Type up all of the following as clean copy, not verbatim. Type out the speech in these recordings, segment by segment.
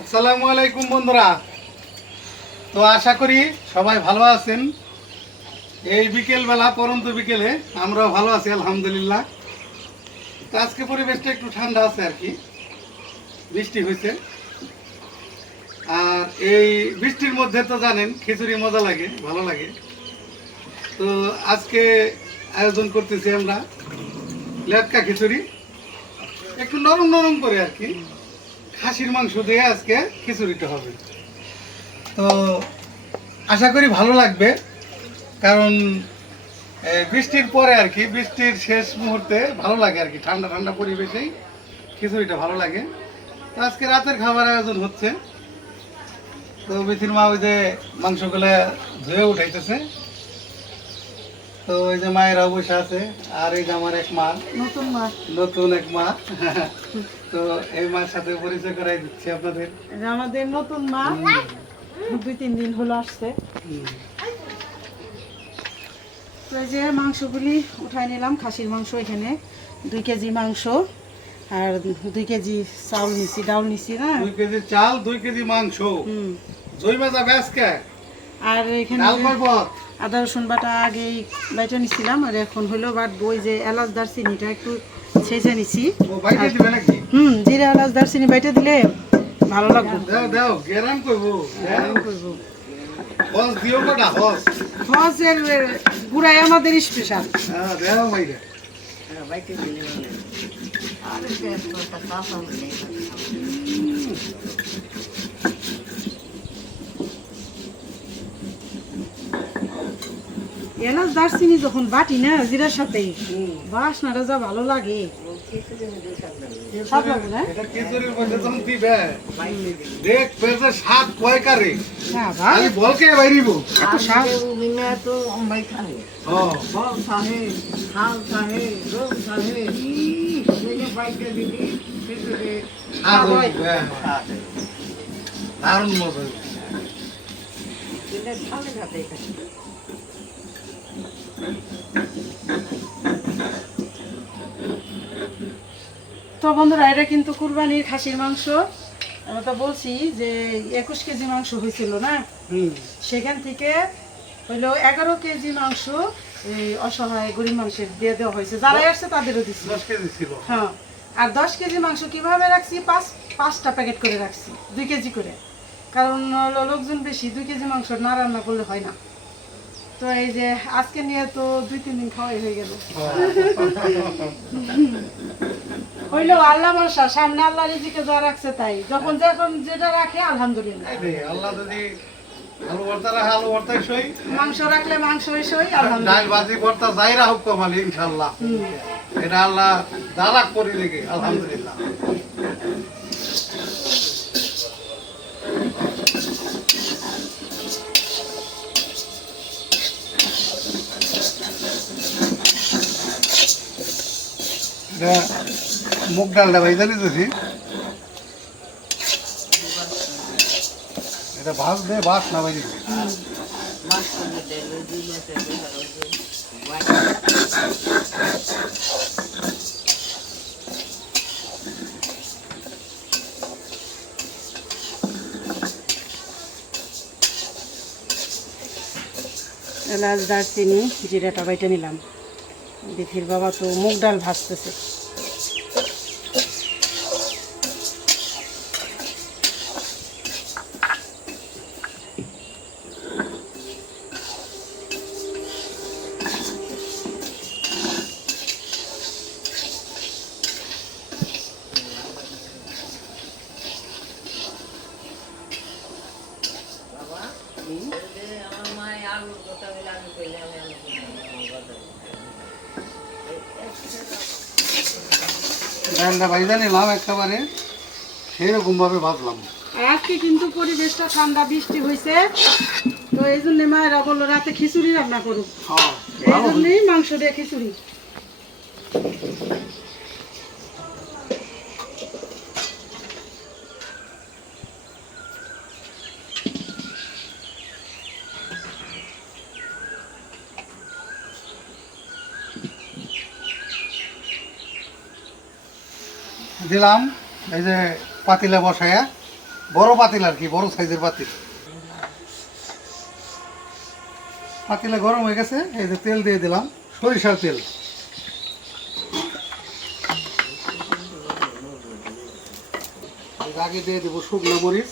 আসসালামু আলাইকুম বন্ধুরা। তো আশা করি সবাই ভালো আছেন। এই বিকেলবেলা পরন্ত বিকেলে আমরাও ভালো আছি আলহামদুলিল্লাহ। তো আজকে পরিবেশটা একটু ঠান্ডা আছে আর কি, বৃষ্টি হয়েছে। আর এই বৃষ্টির মধ্যে তো জানেন খিচুড়ি মজা লাগে, ভালো লাগে। তো আজকে আয়োজন করতেছি আমরা লেটকা খিচুড়ি, একটু নরম নরম করে আর কি। খাসির মাংস দিয়ে আজকে খিচুড়িটা হবে। তো আশা করি ভালো লাগবে, কারণ বৃষ্টির পরে আর কি, বৃষ্টির শেষ মুহূর্তে ভালো লাগে আর কি, ঠান্ডা ঠান্ডা পরিবেশেই খিচুড়িটা ভালো লাগে। তো আজকে রাতের খাবার আয়োজন হচ্ছে। তো মিথির মা ওই যে মাংসগুলো ধুয়ে উঠাইতেছে। তো ওই যে মায়েরা বসে আছে, আর এই যে আমার এক মা, নতুন এক মা। তো এই মার সাথে পরিচয় করাই দিচ্ছি আপনাদের। আমাদের নতুন মা 2-3 দিন হলো আসছে। তো এই যে মাংসগুলি উঠাই নিলাম, খাসির মাংস এখানে 2 কেজি মাংস আর 2 কেজি চাউল নিছি, ডাউল নিছি না, 2 কেজি চাল 2 কেজি মাংস। জয় মাজা বেসকে আর এখানে ডাল করবত আদা রসুন বাটা আগেই বাইটা নিছিলাম, আর এখন হলো বাটবো। ওই যে এলাচ দারচিনিটা একটু ছেঁচে নিছি। ও বাইটা দিবে নাকি? জিরা এলাচ দারচিনি বাইটা দিলে ভালো লাগবে। দাও দাও গেরাম করব, গেরাম করব। হস দিও কটা হস? হসের গুড়াই আমাদের স্পেশাল। হ্যাঁ দাও বাইটা। বাইটা দিলে ভালো। আর একটা কাঁচা নেই। এলাচ দারচিনি যখন বাটি না জিরার সাথে, বাসনাটা যা ভালো লাগে। স্বাদ লাগে না? এটা খিচুড়ির মধ্যে যখন দিবে দেখ পেজে স্বাদ কয়কারে। হ্যাঁ ভাই, আমি বলকে বাইরিব এত স্বাদ। বিনা তো অম্বাই খায়। হ্যাঁ বল খাহে, হাল খাহে, রোগ খাহে। এই বাইটা দিবি সেটাকে স্বাদ হয়। দারুণ মজা। দিলে ভালো খাতে খায়। তো বন্ধুরা, এটা কিন্তু কুরবানির খাসির মাংস। আমি তো বলছি যে 21 কেজি মাংস হয়েছিল না, সেখান থেকে হইলো 11 কেজি মাংস এই অসহায় গরিব মানুষের দিয়ে দেওয়া হয়েছে, যারা আসছে তাদেরও দিচ্ছি। 10 কেজি ছিল। হ্যাঁ, আর 10 কেজি মাংস কিভাবে রাখছি, 5টা প্যাকেট করে রাখছি 2 কেজি করে, কারণ হলো লোকজন বেশি, 2 কেজি মাংস না রান্না করলে হয় না। তো এই যে আজকে নিয়ে তো 2-3 দিন খাওয়াই হয়ে গেল। হইলো আল্লাহ ভরসা, সামনে আল্লাহ রিজিকে যা রাখছে তাই, যখন যেটা রাখে আলহামদুলিল্লাহ। আল্লাহ যদি আলু ভর্তা রাখে আলু ভর্তাই সই, মাংস রাখলে মাংসই সই, আলহামদুলিল্লাহ। ডাল ভাজি ভর্তা যাই রাখুক কমালি ইনশাল্লাহ, এটা আল্লাহ দাঁড়া করে রেখে আলহামদুলিল্লাহ। মুগ ডালটা ভাইজা নিতেছি, এটা ভাত দে, ভাত না ভাই মাছ করে দিলে দুই মাসের এলাচ দারচিনি জিরাটা বাইটে নিলাম। দেখির বাবা তো মুগ ডাল ভাজতেছে। আমার মায়ের আলুর কথা বলে আমি কইলে আমি আলু ডালটা ভাইজা নিলাম একেবারে সেরকম ভাবে ভাজলাম। আজকে কিন্তু পরিবেশটা ঠান্ডা, বৃষ্টি হয়েছে, তো এই জন্য মায়েরা বললো রাতে খিচুড়ি রান্না করুক, হ্যাঁ এই ভালো জন্যই মাংস দিয়ে খিচুড়ি। দিলাম এই যে পাতিলা বসায়া, বড় পাতিল আর কি, বড় সাইজের পাতিল। পাতিলা গরম হয়ে গেছে, এই যে তেল দিয়ে দিলাম, সরিষার তেল। আগে দিয়ে দেবো শুকনো মরিচ,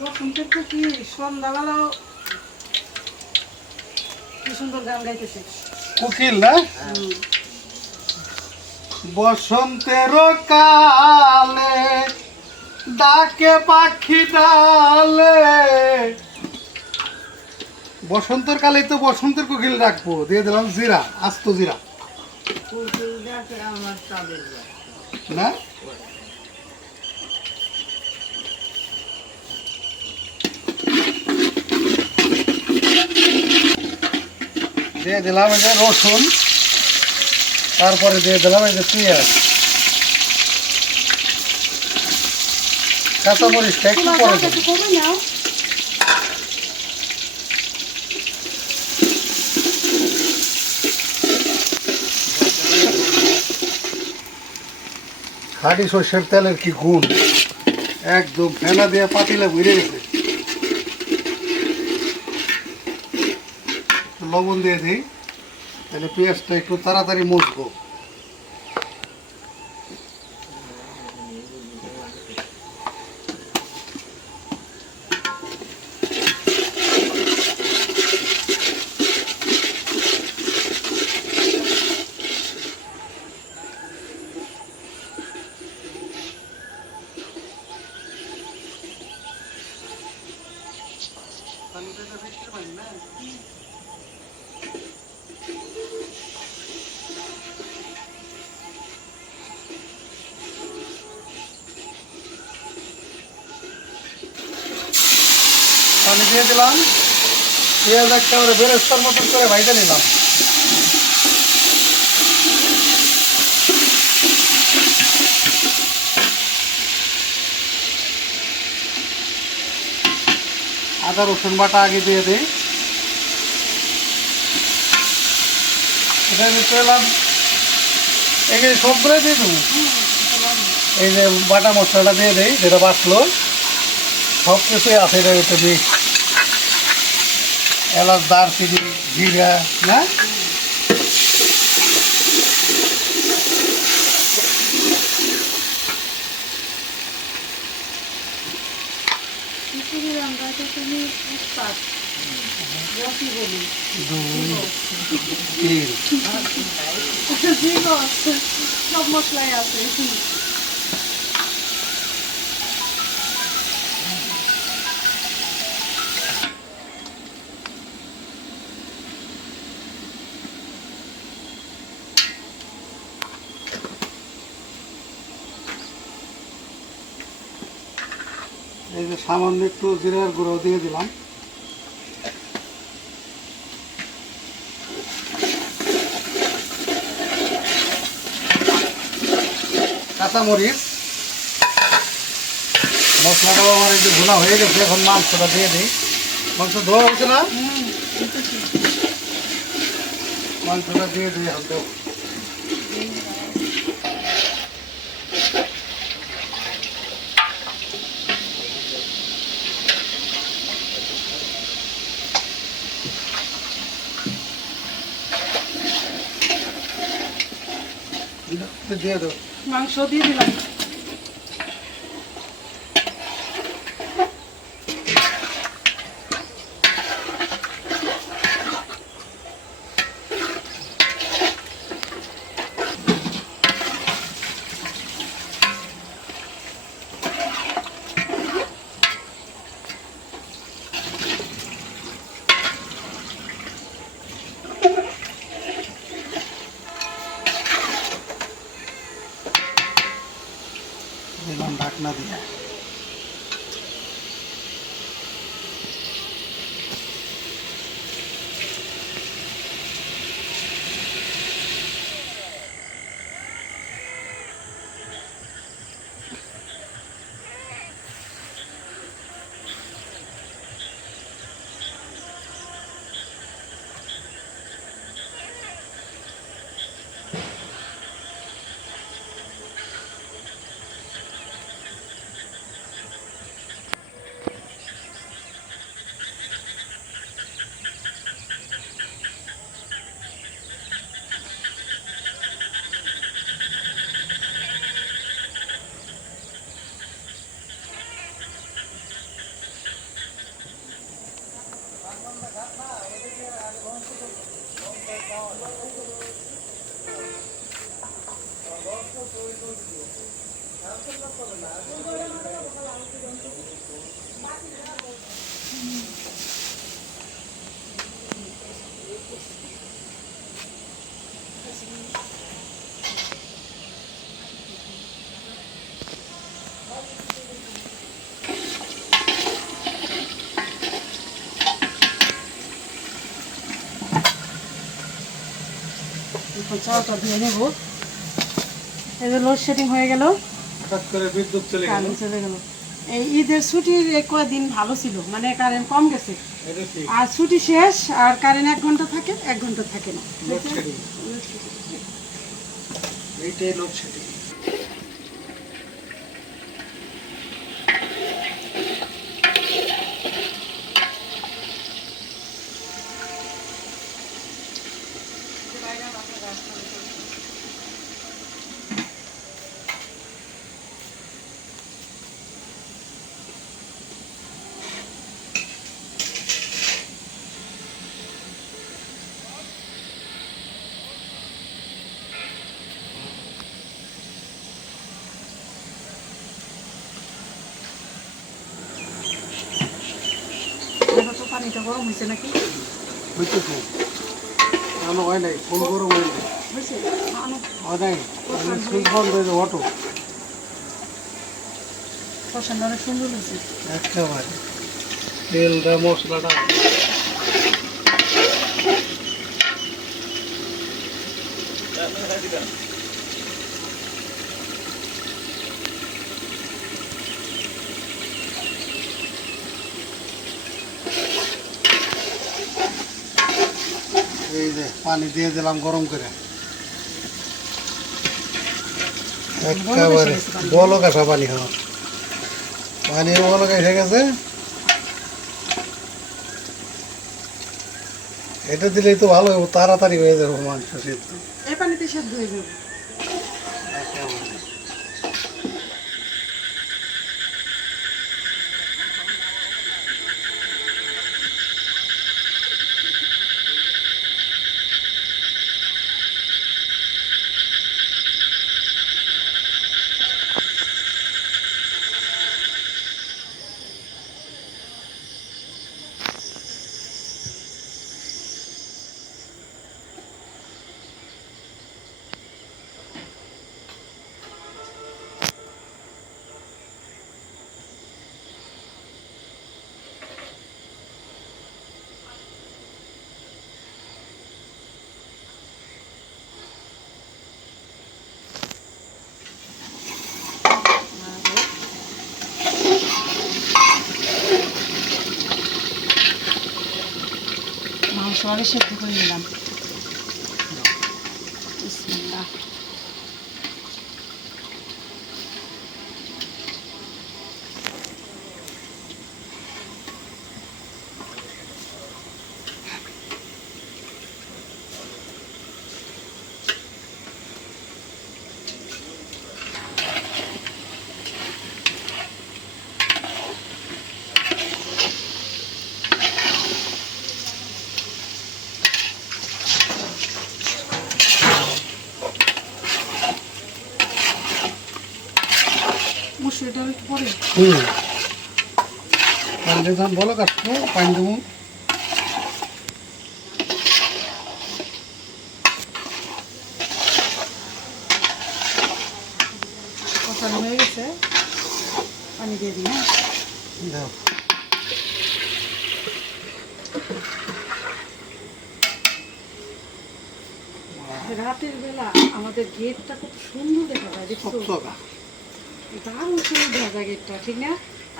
বসন্তের তো কি সন্ধ্যাবেলাও কি সুন্দর গান গাইতেছে। কুকিল না? বসন্তের কালে ডাকে পাখি ডালে, বসন্তের কালে তো বসন্তের কোকিল ডাকবো। দিয়ে দিলাম জিরা, আস্ত জিরা আমার চালের না, দিয়ে দিলাম এই যে রসুন, তারপরে দিয়ে দিলাম এই যে পেঁয়াজ, কাঁচামরিচটা একটু তোমার পরে গাছ দেবো। একটু কমে নাও। খাঁটি সর্ষের তেলের কি গুণ, একদম ফেনা দিয়ে পাতিলে ভরে গেছে। লবণ দিয়ে দিই, তাহলে পেঁয়াজটা একটু তাড়াতাড়ি মুছবো। পানি দিয়ে দিলাম, পেঁয়াজ একেবারে বেরেস্তার মতন করে ভাইজা নিলাম। আদা রসুন বাটা আগে দিয়ে দিই, এটা দিতে এলাম এখানে সবগুলো দিয়ে দেবো। এই যে বাটা মশলাটা দিয়ে দিই, যেটা বাটলো সব কিছুই আছে এটার ভিতরে দিই, এলাচ, দারচিনি, জিরা না, খিচুড়ি রান্নাতে তুমি উস্তাদ, রসি বলি। 2, 3। জীবন সব মশলাই আছে। এই যে সামান্য একটু জিরার গুঁড়ো দিয়ে দিলাম, কাঁচামরিচ। মশলাটাও আমার একটু ভুনা হয়ে গেছে, এখন মাংসটা দিয়ে দিই। মাংস ধোয়া হচ্ছে না, মাংসটা দিয়ে দিই হালকা। দিয়ে দাও। মাংস দিয়ে দিলাম। দিলাম ঢাকনা দিয়ে। এখন চাউটা দিয়ে নেব। এই যে লোডশেডিং হয়ে গেল, হঠাৎ করে বিদ্যুৎ চলে গেল। কারেন্ট চলে গেল। এই ঈদের ছুটির কয়েকদিন ভালো ছিল, মানে কারেন্ট কম গেছে। এটা ঠিক। আর ছুটি শেষ আর কারেন্ট 1 ঘন্টা থাকে, 1 ঘন্টা থাকে না। লোডশেডিং। এইটাই লোডশেডিং। দেখো তো পানিটা গরম হয়েছে নাকি? হইতেছে। আনো হয় নাই, ফোন গরম হয়ে যায়। হয়েছে? আনো। হয় নাই, সুইচ বন্ধ হয়ে যায় অটো। কষানটা অনেক সুন্দর হয়েছে। একেবারে তেলটা মশলাটা এই যে পানি দিয়ে দিলাম গরম করে। একেবারে বলক আসা পানি, হ্যাঁ পানি বলক এসে গেছে। এটা দিলেই তো ভালো হবে, তাড়াতাড়ি হয়ে যাবে মাংস সিদ্ধ। এই পানিতে সেদ্ধ হয়ে যাবে। একেবারে মাংস আগে সেদ্ধ করে নিলাম। বিসমিল্লাহ। মসুর ডাল একটু পরে পানি যখন বলো কাটবো পানি দেবো। কষানো হয়ে গেছে, পানি দিয়ে দিই। হ্যাঁ, দাও। রাতের বেলা আমাদের গেটটা কত সুন্দর দেখা যায়, দেখছো? চকচকা। দারুণ সুন্দর দেখা যায় গেটটা, ঠিক না?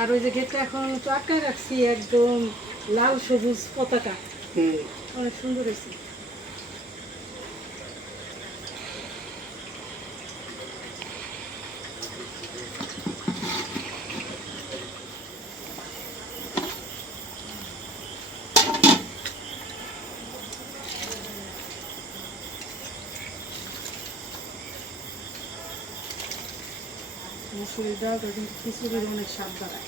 আর ওই যে গেটটা এখন তো আটকায় রাখছি একদম লাল সবুজ পতাকা, অনেক সুন্দর হয়েছে। মসুরির ডালটা কিন্তু খিচুড়ির অনেক স্বাদ বাড়ায়।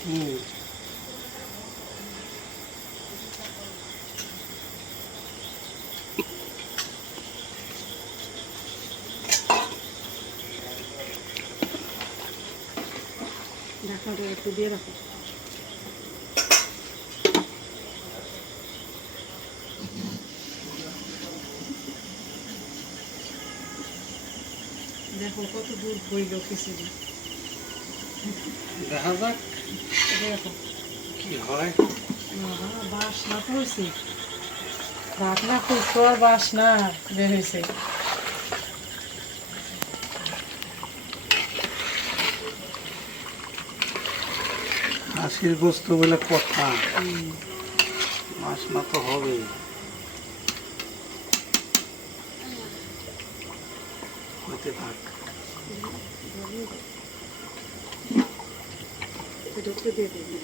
ঢাকনাটা একটু দিয়ে রাখো। দেখো কত দূর বইল খিচুড়ি। দেখা যাক দেখো কি হয়। বাসনা তো হয়েছে, ঢাকনা খুলছো আর বাসনা বের হয়েছে। হাঁসির গোস্ত বলে কথা, বাসনা তো হবে। হতে থাক। এটা একটু দিয়ে দেবে।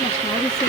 বাসনা হয়েছে।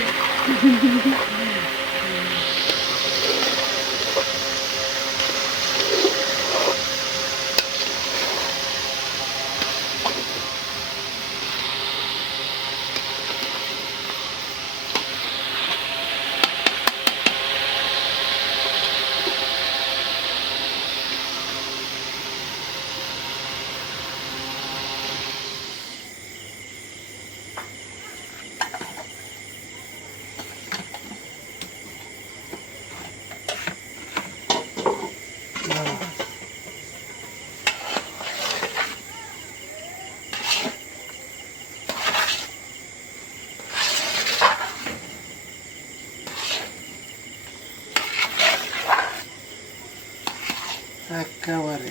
একেবারে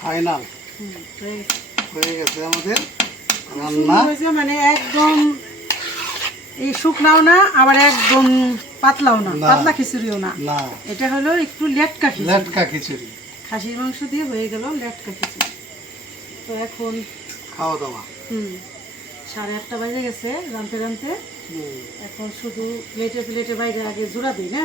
ফাইনাল হয়ে গেছে। হয়ে গেছে আমাদের সুন্দর রান্না। হয়েছে, মানে একদম এই শুকনাও না আবার একদম পাতলাও না, না। পাতলা খিচুড়িও না। না, এটা হলো একটু লেটকা খিচুড়ি। লেটকা খিচুড়ি। খাসির মাংস দিয়ে হয়ে গেল লেটকা খিচুড়ি। তো এখন খাওয়া দাওয়া। 8:30 বাজে গেছে রাঁধতে রাঁধতে। হুম। এখন শুধু প্লেটে প্লেটে বাইরে আগে জোড়া দিই না।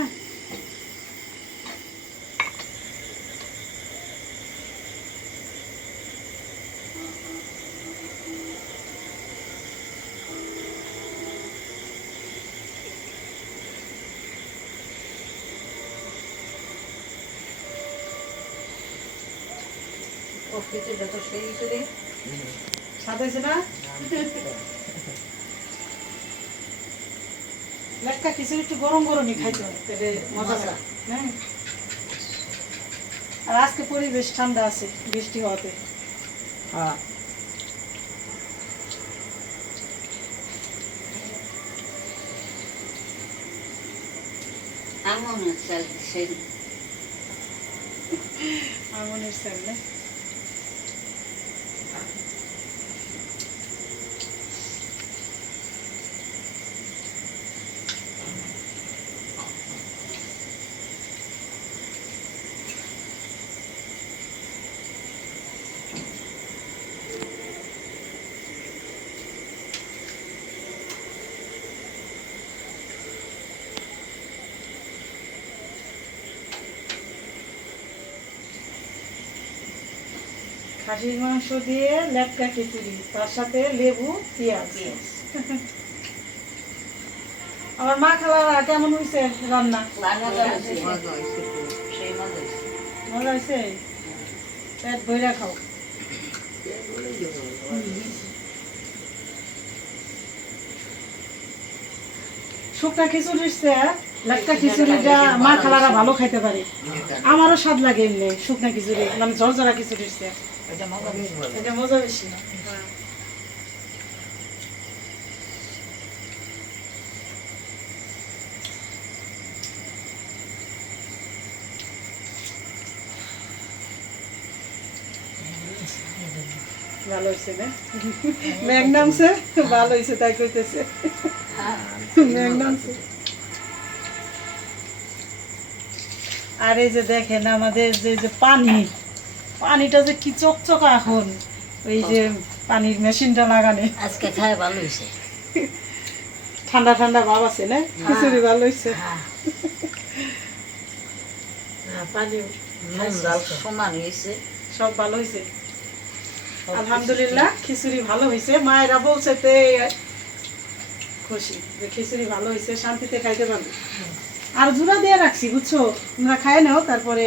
স্বাদ হয়েছে না? লেটকা খিচুড়ি একটু গরম গরমই খাইতে হয়, তাহলে মজা লাগে। হ্যাঁ, আর আজকে পরিবেশ ঠান্ডা আছে বৃষ্টি হওয়াতে। হ্যাঁ আগুনের চাল না? খাসির মাংস দিয়ে লেটকা খিচুড়ি, তার সাথে লেবু পেঁয়াজ। আমার মা খালারা কেমন হয়েছে রান্না? মজা হয়েছে খুব, সেই মজা হয়েছে। মজা হয়েছে? পেট ভইরা খাও। শুকনা খিচুড়ির চেয়ে লেটকা খিচুড়িটা মা খালারা ভালো খাইতে পারে। আমারও স্বাদ লাগে এমনি শুকনা খিচুড়ি, মানে ঝরঝরা খিচুড়ির চেয়ে এটা মজা বেশি ভালো। এটা মজা বেশি। হ্যাঁ। ভালো হয়েছে না? মেঘ নামছে, ভালো হয়েছে তাই কইতেছে। মেঘ নামছে। আর এই যে দেখেন আমাদের যে পানিটা যে কি চকচকা এখন, ওই যে পানির মেশিনটা লাগানে। আজকে খায় ভালো হয়েছে। ঠান্ডা ঠান্ডা ভাব আছে না? খিচুড়ি ভালো হয়েছে। পানি নুন জাল সমান হয়েছে। সব ভালো হয়েছে আলহামদুলিল্লাহ। খিচুড়ি ভালো হয়েছে, মায়েরা বলছে তে খুশি যে খিচুড়ি ভালো হয়েছে, শান্তিতে খাইতে পারবে। আর জুড়া দিয়ে রাখছি বুঝছো, তোমরা খাই নাও, তারপরে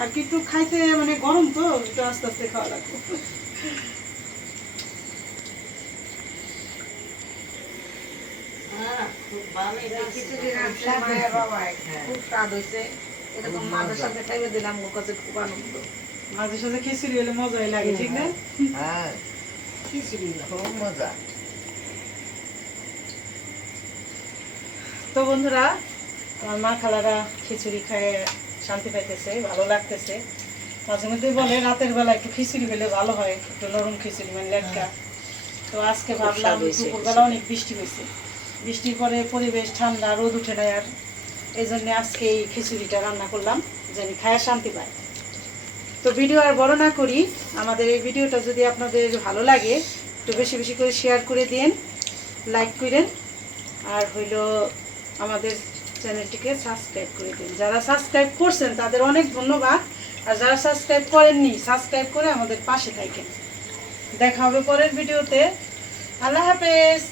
আর কি একটু খাইতে মানে গরম তো একটু আস্তে আস্তে খাওয়া লাগবে। খিচুড়ি রাখছে মায়ের বাবা, খুব স্বাদ হয়েছে। এরকম মাঝে সাথে খাইবে দিলাম, ওর কাছে খুব আনন্দ। মাঝে সাঝে খিচুড়ি হলে মজাই লাগে, ঠিক না? হ্যাঁ, খিচুড়ি খুব মজা। তো বন্ধুরা, আমার মা খালারা খিচুড়ি খায় শান্তি পাইতেছে, ভালো লাগতেছে। মাঝে মধ্যে বলে রাতের বেলা একটু খিচুড়ি হলে ভালো হয়, একটু নরম খিচুড়ি মানে লেটকা। তো আজকে ভাবলাম, দুপুরবেলা অনেক বৃষ্টি হয়েছে, বৃষ্টির পরে পরিবেশ ঠান্ডা, রোদ উঠে নেয়, আর এই জন্য আজকে এই খিচুড়িটা রান্না করলাম, যেন খায় শান্তি পায়। তো ভিডিও আর বড় না করি, আমাদের এই ভিডিওটা যদি আপনাদের ভালো লাগে একটু বেশি বেশি করে শেয়ার করে দিন, লাইক করেন, আর হইল আমাদের চ্যানেলটিকে সাবস্ক্রাইব করে দিন। যারা সাবস্ক্রাইব করছেন তাদের অনেক ধন্যবাদ, আর যারা সাবস্ক্রাইব করেননি সাবস্ক্রাইব করে আমাদের পাশে থাকেন। দেখা হবে পরের ভিডিওতে। আল্লাহ হাফেজ।